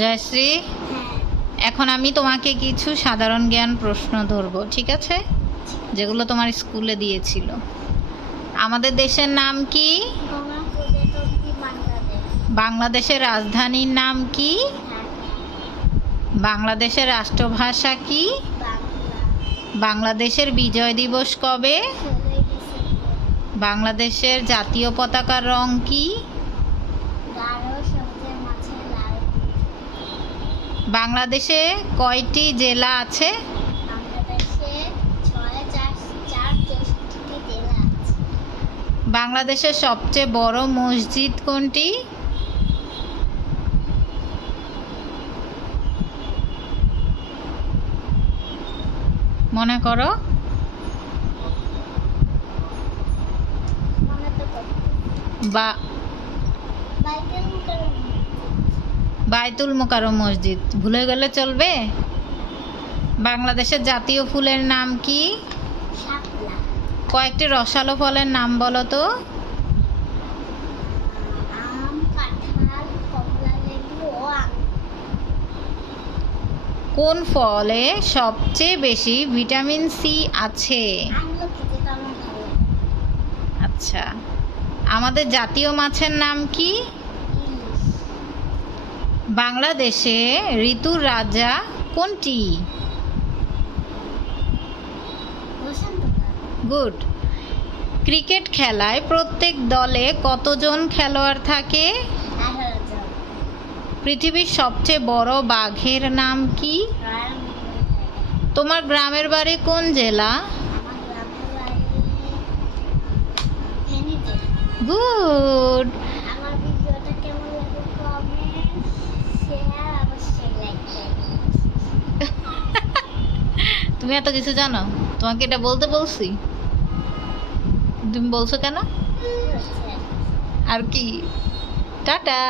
জয়শ্রী, এখন আমি তোমাকে কিছু সাধারণ জ্ঞান প্রশ্ন ধরবো, ঠিক আছে? যেগুলো তোমার স্কুলে দিয়েছিল। আমাদের দেশের নাম কি? বাংলাদেশের রাজধানীর নাম কি? বাংলাদেশের রাষ্ট্রভাষা কি? বাংলাদেশের বিজয় দিবস কবে? বাংলাদেশের জাতীয় পতাকার রং কি? বাংলাদেশে কয়টি জেলা আছে? বাংলাদেশের সবচেয়ে বড় মসজিদ কোনটি? মনে করো। বায়তুল মোকাররম মসজিদ। ভুলে গেলে চলবে? বাংলাদেশের জাতীয় ফুলের নাম কি? কয়েকটি রসালো ফলের নাম বলো তো। কোন ফলে সবচেয়ে বেশি ভিটামিন সি আছে? আচ্ছা, আমাদের জাতীয় মাছের নাম কি? বাংলাদেশে ঋতুর রাজা কোনটি? গুড। ক্রিকেট খেলায় প্রত্যেক দলে কতজন খেলোয়াড় থাকে? পৃথিবীর সবচেয়ে বড় বাঘের নাম কি? তোমার গ্রামের বাড়ি কোন জেলা? গুড। তুমি এত কিছু জানো? তোমাকে এটা বলতে বলছি, তুমি বলছো কেন? আর কি? টাটা।